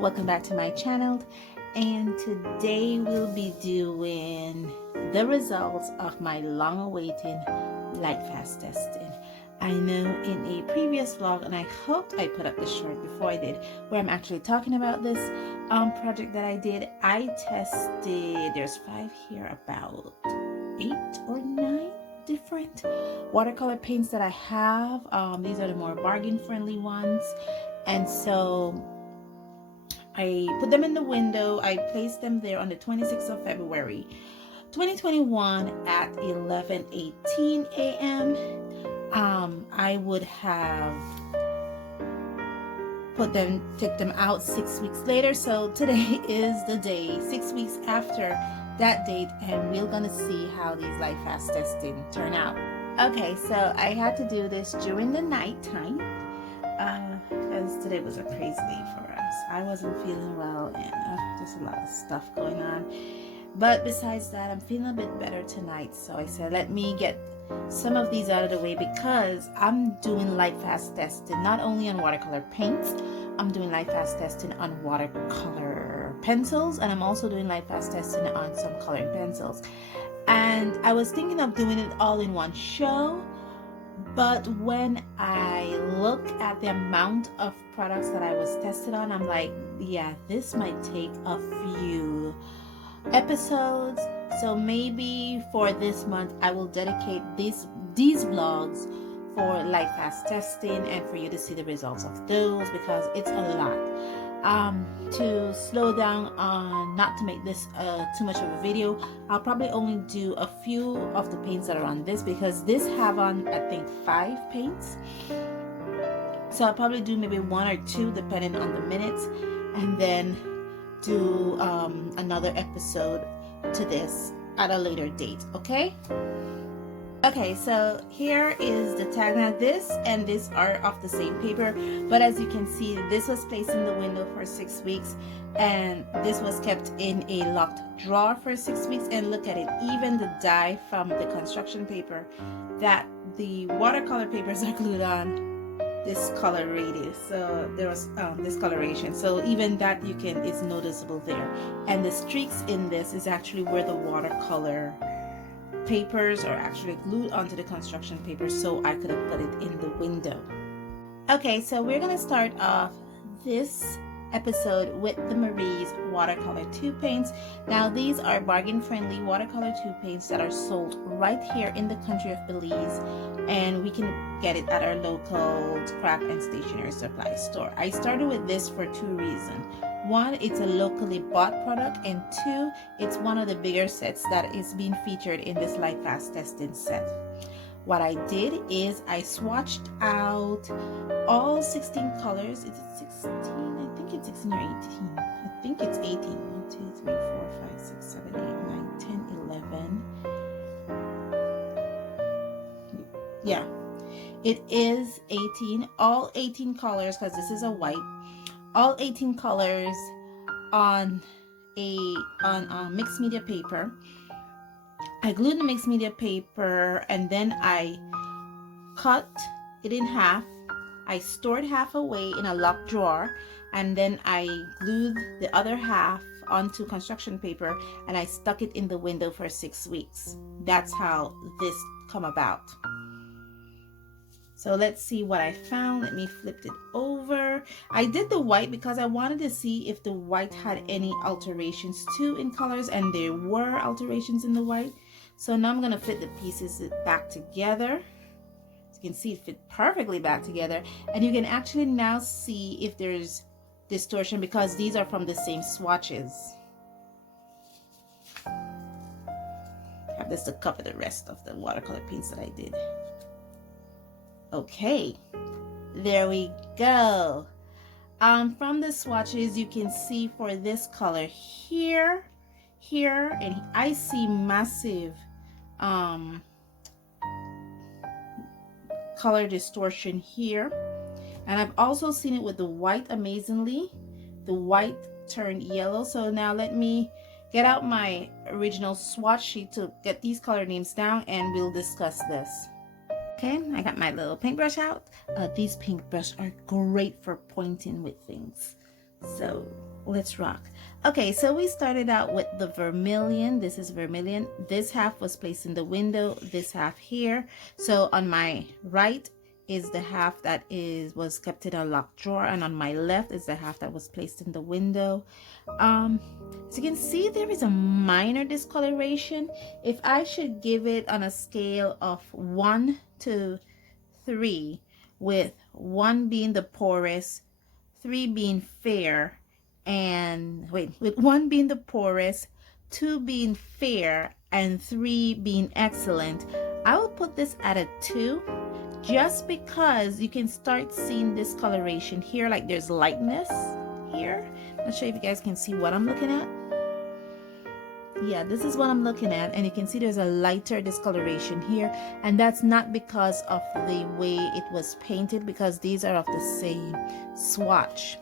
welcome back to my channel, and today we'll be doing the results of my long-awaited Lightfast testing. I know in a previous vlog, and I hoped I put up the short before I did, where I'm actually talking about this project that I did. I tested, there's 5 here, about 8 or 9 different watercolor paints that I have. These are the more bargain friendly ones, and so I put them in the window. I placed them there on the 26th of February 2021 at 11:18 a.m. I would have take them out 6 weeks later. So today is the day, 6 weeks after that date, and we're gonna see how these Lightfast testing turn out. Okay, so I had to do this during the night time because today was a crazy day for us. I wasn't feeling well, and just a lot of stuff going on. But besides that, I'm feeling a bit better tonight. So I said, let me get some of these out of the way, because I'm doing Lightfast testing not only on watercolor paints, I'm doing Lightfast testing on watercolor pencils, and I'm also doing Lightfast testing on some coloring pencils. And I was thinking of doing it all in one show, but when I look at the amount of products that I was tested on, I'm like, yeah, this might take a few episodes. So maybe for this month I will dedicate these vlogs for Lightfast testing, and for you to see the results of those, because it's a lot. To slow down on not to make this too much of a video, I'll probably only do a few of the paints that are on this, because this have on, I think, 5 paints. So I'll probably do maybe 1 or 2 depending on the minutes, and then do another episode to this at a later date. Okay, so here is the tag. Now this and this are of the same paper, but as you can see, this was placed in the window for 6 weeks, and this was kept in a locked drawer for 6 weeks. And look at it, even the dye from the construction paper that the watercolor papers are glued on, this color radius, so there was discoloration, so even that is noticeable there. And the streaks in this is actually where the watercolor papers are actually glued onto the construction paper, so I could have put it in the window. Okay, so we're gonna start off this episode with the Marie's watercolor tube paints. Now these are bargain friendly watercolor tube paints that are sold right here in the country of Belize, and we can get it at our local craft and stationery supply store. I started with this for 2 reasons. 1, it's a locally bought product, and 2, it's one of the bigger sets that is being featured in this Lightfast testing set. What I did is I swatched out all 16 colors. Is it 16? I think it's 16 or 18. I think it's 18. 1, 2, 3, 4, 5, 6, 7, 8, 9, 10, 11. Yeah, it is 18. All 18 colors, because this is a white. All 18 colors on mixed media paper. I glued the mixed media paper, and then I cut it in half. I stored half away in a locked drawer, and then I glued the other half onto construction paper, and I stuck it in the window for 6 weeks. That's how this come about. So let's see what I found. Let me flip it over. I did the white because I wanted to see if the white had any alterations too in colors, and there were alterations in the white. So now I'm going to fit the pieces back together. As you can see, it fit perfectly back together, and you can actually now see if there's distortion, because these are from the same swatches. I have this to cover the rest of the watercolor paints that I did. Okay, there we go. From the swatches, you can see for this color here, and I see massive color distortion here, and I've also seen it with the white. Amazingly, the white turned yellow. So now let me get out my original swatch sheet to get these color names down, and we'll discuss this. Okay, I got my little paintbrush out. These paintbrushes are great for pointing with things. So Let's rock. Okay, so we started out with the vermilion. This is vermilion. This half was placed in the window, this half here. So on my right is the half that was kept in a locked drawer, and on my left is the half that was placed in the window. As you can see, there is a minor discoloration. If I should give it on a scale of 1 to 3, with 1 being the poorest, 3 being fair, and with 1 being the poorest, 2 being fair, and 3 being excellent, I will put this at a 2, just because you can start seeing discoloration here. Like there's lightness here. Not sure if you guys can see what I'm looking at. Yeah, this is what I'm looking at, and you can see there's a lighter discoloration here, and that's not because of the way it was painted, because these are of the same swatch.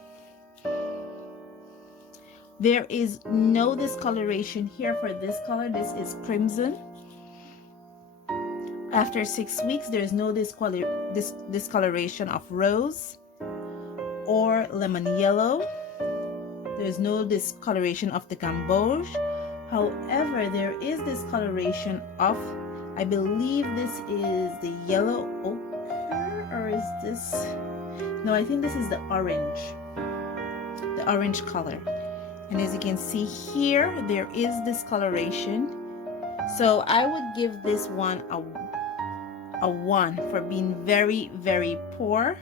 There is no discoloration here for this color. This is crimson. After 6 weeks, there's no discoloration of rose or lemon yellow. There's no discoloration of the gamboge. However, there is discoloration of, I believe this is the yellow ochre, or is this, no, I think this is the orange color. And as you can see here, there is discoloration. So I would give this one a 1 for being very, very poor.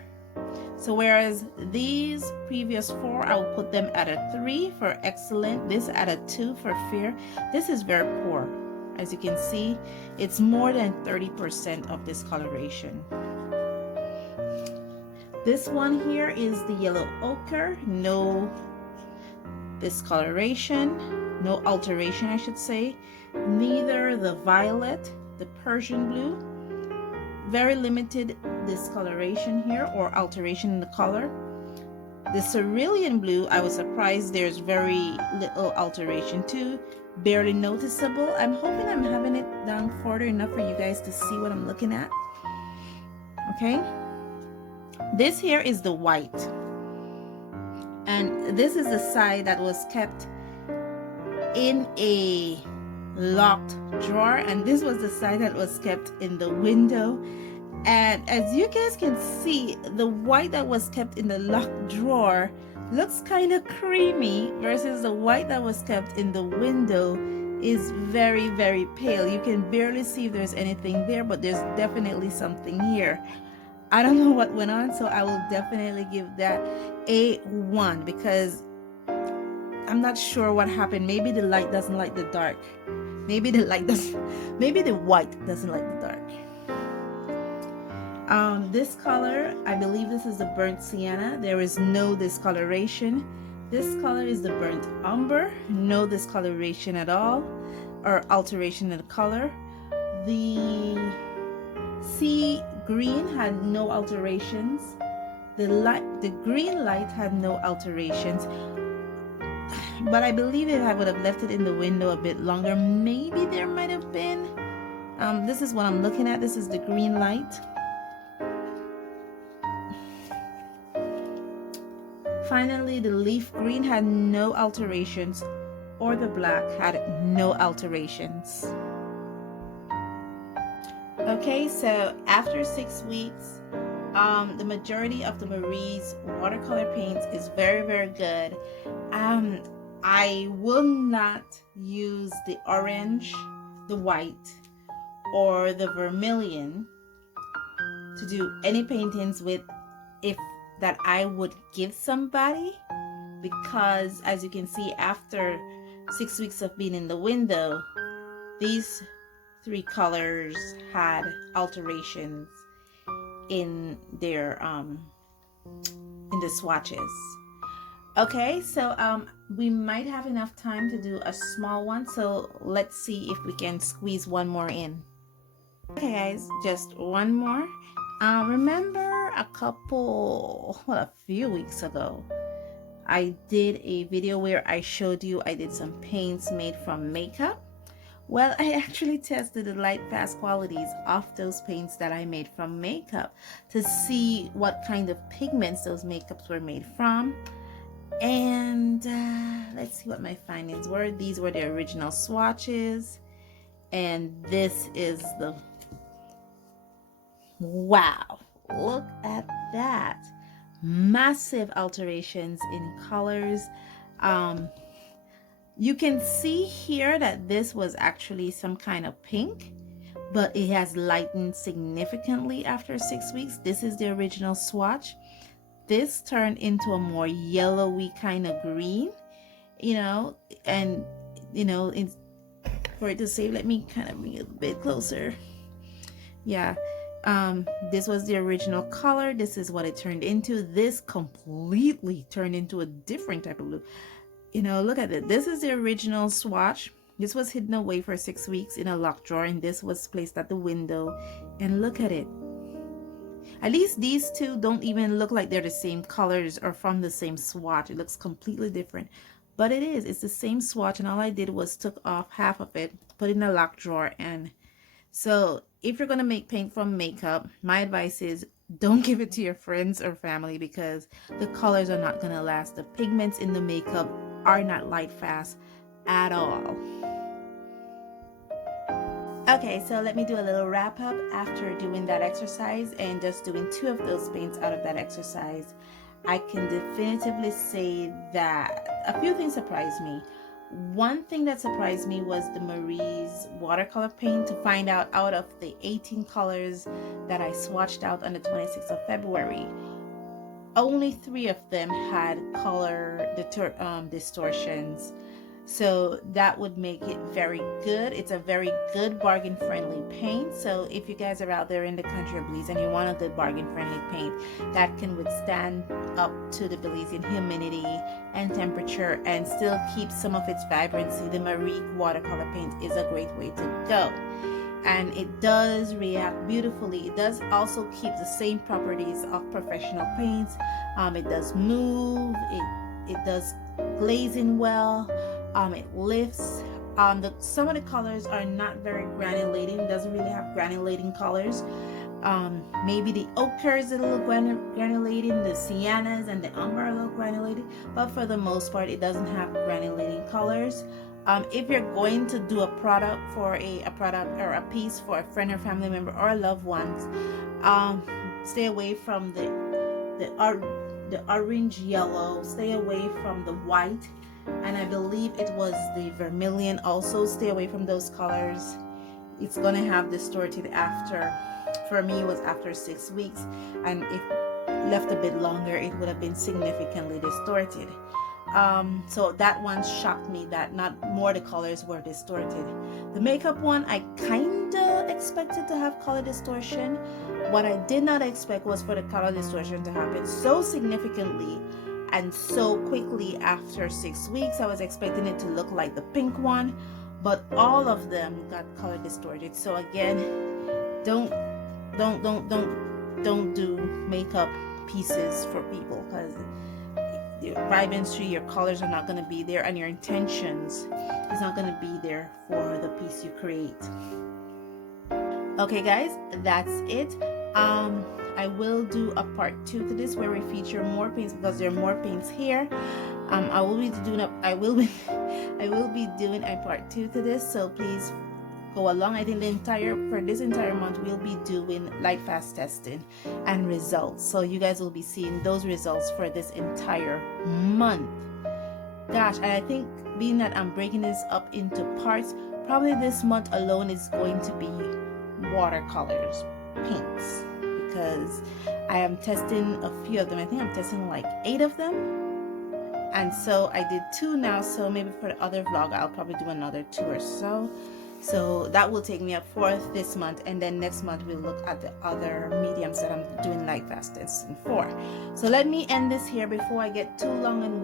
So whereas these previous 4, I will put them at a 3 for excellent, this at a 2 for fair. This is very poor. As you can see, it's more than 30% of discoloration. This one here is the yellow ochre, no discoloration, no alteration I should say. Neither the violet, the Persian blue, very limited discoloration here or alteration in the color. The cerulean blue, I was surprised there's very little alteration too, barely noticeable. I'm hoping I'm having it down further enough for you guys to see what I'm looking at. Okay, this here is the white, and this is the side that was kept in a locked drawer, and this was the side that was kept in the window. And as you guys can see, the white that was kept in the locked drawer looks kind of creamy, versus the white that was kept in the window is very, very pale. You can barely see if there's anything there, but there's definitely something here. I don't know what went on, so I will definitely give that a 1, because I'm not sure what happened. Maybe the light doesn't like the dark. Maybe the white doesn't like the dark. This color, I believe this is the burnt sienna. There is no discoloration. This color is the burnt umber. No discoloration at all, or alteration in the color. The sea green had no alterations. The green light had no alterations. But I believe if I would have left it in the window a bit longer, maybe there might have been. This is what I'm looking at. This is the green light. Finally, the leaf green had no alterations, or the black had no alterations. Okay, so after 6 weeks, the majority of the Marie's watercolor paints is very, very good. I will not use the orange, the white, or the vermilion to do any paintings with, if that I would give somebody, because as you can see, after 6 weeks of being in the window, these 3 colors had alterations in their in the swatches. Okay, so we might have enough time to do a small one, so let's see if we can squeeze one more in. Okay guys, just one more. Remember a few weeks ago, I did a video where I showed you I did some paints made from makeup. Well, I actually tested the light fast qualities of those paints that I made from makeup to see what kind of pigments those makeups were made from. And let's see what my findings were. These were the original swatches, and this is the, wow, look at that, massive alterations in colors. You can see here that this was actually some kind of pink, but it has lightened significantly after 6 weeks. This is the original swatch. This turned into a more yellowy kind of green, you know, and you know, for it to save, let me kind of bring it a bit closer. Yeah, this was the original color. This is what it turned into. This completely turned into a different type of blue. You know, look at it. This is the original swatch. This was hidden away for 6 weeks in a locked drawer, and this was placed at the window. And look at it. At least these two don't even look like they're the same colors or from the same swatch. It looks completely different, but it is. It's the same swatch, and all I did was took off half of it, put it in a locked drawer. And so if you're gonna make paint from makeup, my advice is don't give it to your friends or family, because the colors are not gonna last. The pigments in the makeup are not light fast at all. Okay, so let me do a little wrap up after doing that exercise and just doing 2 of those paints out of that exercise. I can definitively say that a few things surprised me. One thing that surprised me was the Marie's watercolor paint, to find out of the 18 colors that I swatched out on the 26th of February, only 3 of them had color distortions. So that would make it very good. It's a very good bargain friendly paint. So if you guys are out there in the country of Belize and you want a good bargain friendly paint that can withstand up to the Belizean humidity and temperature and still keep some of its vibrancy, the Marie watercolor paint is a great way to go. And it does react beautifully. It does also keep the same properties of professional paints. It does move, it does glazing well. It lifts. Some of the colors are not very granulating. It doesn't really have granulating colors. Maybe the ochre is a little granulating, the siennas and the umber are a little granulated, but for the most part it doesn't have granulating colors. If you're going to do a product for a product or a piece for a friend or family member or loved ones, stay away from the orange yellow, stay away from the white, and I believe it was the vermilion also. Stay away from those colors. It's gonna have distorted after, for me it was after 6 weeks, and if left a bit longer it would have been significantly distorted. So that one shocked me that not more the colors were distorted. The makeup one, I kinda expected to have color distortion. What I did not expect was for the color distortion to happen so significantly and so quickly after 6 weeks. I was expecting it to look like the pink one, but all of them got color distorted. So again, don't do makeup pieces for people, because your vibrancy, your colors are not going to be there, and your intentions is not going to be there for the piece you create. Okay guys, that's it. I will do a part 2 to this where we feature more paints, because there are more paints here. I will be doing a part 2 to this, so please go along. I think for this entire month we'll be doing light fast testing and results, so you guys will be seeing those results for this entire month. Gosh, and I think being that I'm breaking this up into parts, probably this month alone is going to be watercolors paints, because I am testing a few of them. I think I'm testing like 8 of them, and so I did 2 now, so maybe for the other vlog I'll probably do another 2 or so. So that will take me up for this month, and then next month we'll look at the other mediums that I'm doing light fast testing for. So let me end this here before I get too long and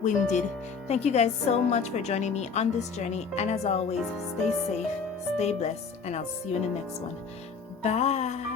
winded. Thank you guys so much for joining me on this journey, and as always, stay safe, stay blessed, and I'll see you in the next one. Bye.